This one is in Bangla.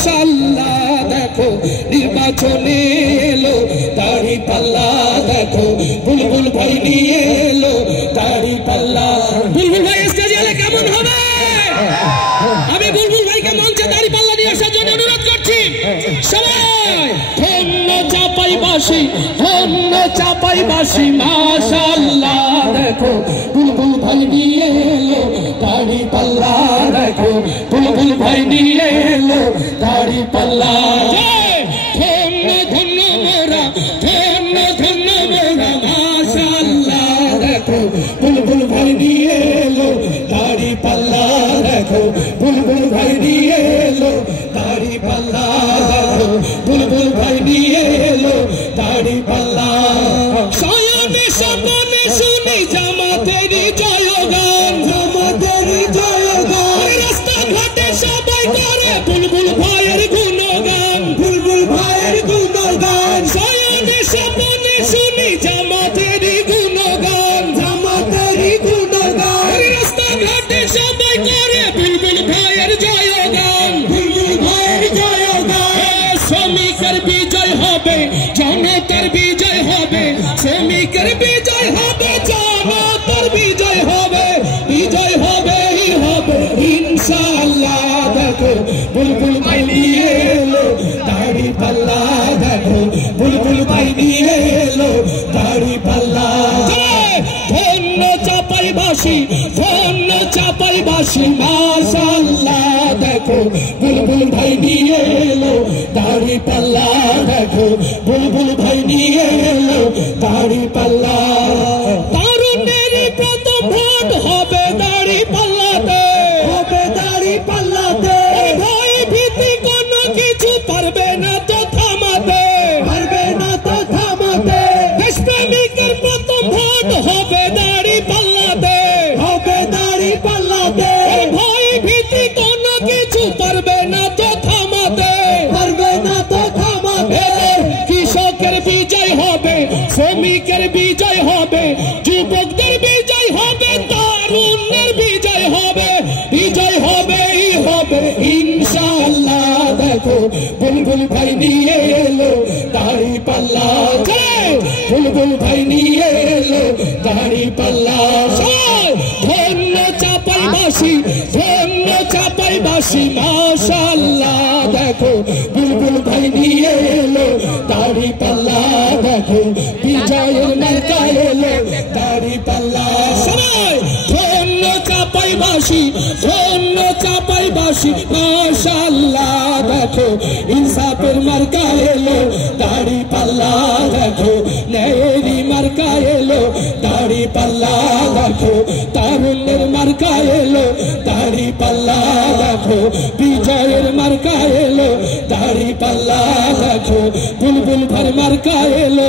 মাশাআল্লাহ দেখো নির্বাচনে এলো দাড়ি পাল্লা দেখো বুলবুল ভাই নিয়ে এলো দাড়ি পাল্লা। বুলবুল ভাই স্টেজে এলে কেমন হবে? আমি বুলবুল ভাইকে মঞ্চে দাড়ি পাল্লা নিয়ে আসার জন্য অনুরোধ করছি। সবাই ধন্য চাপাইবাসী, ধন্য চাপাইবাসী মাশাআল্লাহ দেখো বুলবুল ভাই নিয়ে এলো দাড়ি পাল্লা দেখো বুলবুল ভাই নিয়ে এলো দাড়ি পাল্লা। ধন্য ধন্য মোরা, ধন্য ধন্য মোরা মাশাআল্লাহ দেখো বুলবুল ভাই নিয়ে এলো দাড়ি পাল্লা দেখো বুলবুল ভাই নিয়ে এলো দাড়ি পাল্লা দেখো বুলবুল ভাই নিয়ে এলো দাড়ি পাল্লা। শয়নে স্বপনে শুনি জামাতেরই জয়গান, জামাতেরই জয়গান। রাস্তাঘাটে সবাই করে বুলবুল ভাইয়ের গুণগান, বুলবুল ভাইয়ের গুণগান। শয়নে স্বপনে শুনি জামাতেরই গুণগান, জামাতেরই গুণগান। রাস্তাঘাটে সবাই করে বুলবুল ভাইয়ের জয়গান, বুলবুল ভাইয়ের জয়গান। শ্রমিকের বিজয় হবে, জনতার বিজয় হবে, শ্রমিকের বিজয় হবে, জনতার বিজয় হবে, বিজয় হবে হবে ইনশাআল্লাহ দেখো বুলবুল ভাই নিয়ে এলো দাড়ি পাল্লা দেখো বুলবুল ভাই নিয়ে এলো দাড়ি পাল্লা। ধন্য চাপাইবাসী, ধন্য চাপাইবাসী মাশাআল্লাহ দেখো বুলবুল ভাই নিয়ে এলো দাড়ি পাল্লা দেখো বুলবুল ভাই নিয়ে এলো দাড়ি পাল্লা। তারুণ্যের প্রথম ভোট হবে দাড়ি পাল্লাতে, হবে দাড়ি পাল্লাতে। ভয় ভীতি কোনো কিছু পারবে না তো থামাতে, পারবে না তো থামাতে। দেশপ্রেমিকের প্রথম ভোট হবে দাড়ি পাল্লাতে, হবে দাড়ি পাল্লাতে। ভয় ভীতি কোনো কিছু পারবে না তো থামাতে, পারবে না তো থামাতে। কৃষকের বিজয় হবে, শ্রমিকের বিজয় হবে, যুবকদের বিজয় হবে, তারুণ্যের বিজয় হবে, বিজয় হবে হবে ইনশাআল্লাহ দেখো বুলবুল ভাই নিয়ে এলো দাড়ি পাল্লা, বুলবুল ভাই নিয়ে এলো দাড়ি পাল্লা। ধন্য চাপাইবাসী, ধন্য চাপাইবাসী মাশাআল্লাহ দেখো বুলবুল ভাই নিয়ে এলো দাড়ি পাল্লা দেখো বিজয়ের মার্কা এলো দাড়ি পাল্লা। সবাই ধন্য চাপাইবাসী, ধন্য চাপাইবাসী মাশাআল্লাহ দেখো ইনসাফের মার্কা এলো দাড়ি পাল্লা দেখো ন্যায়েরই মার্কা এলো দাড়ি পাল্লা দেখো তারুণ্যের মার্কা এলো দাড়ি পাল্লা দেখো বিজয়ের মার্কা এলো দাড়ি পাল্লা দেখো বুলবুল ভাইয়ের মার্কা এলো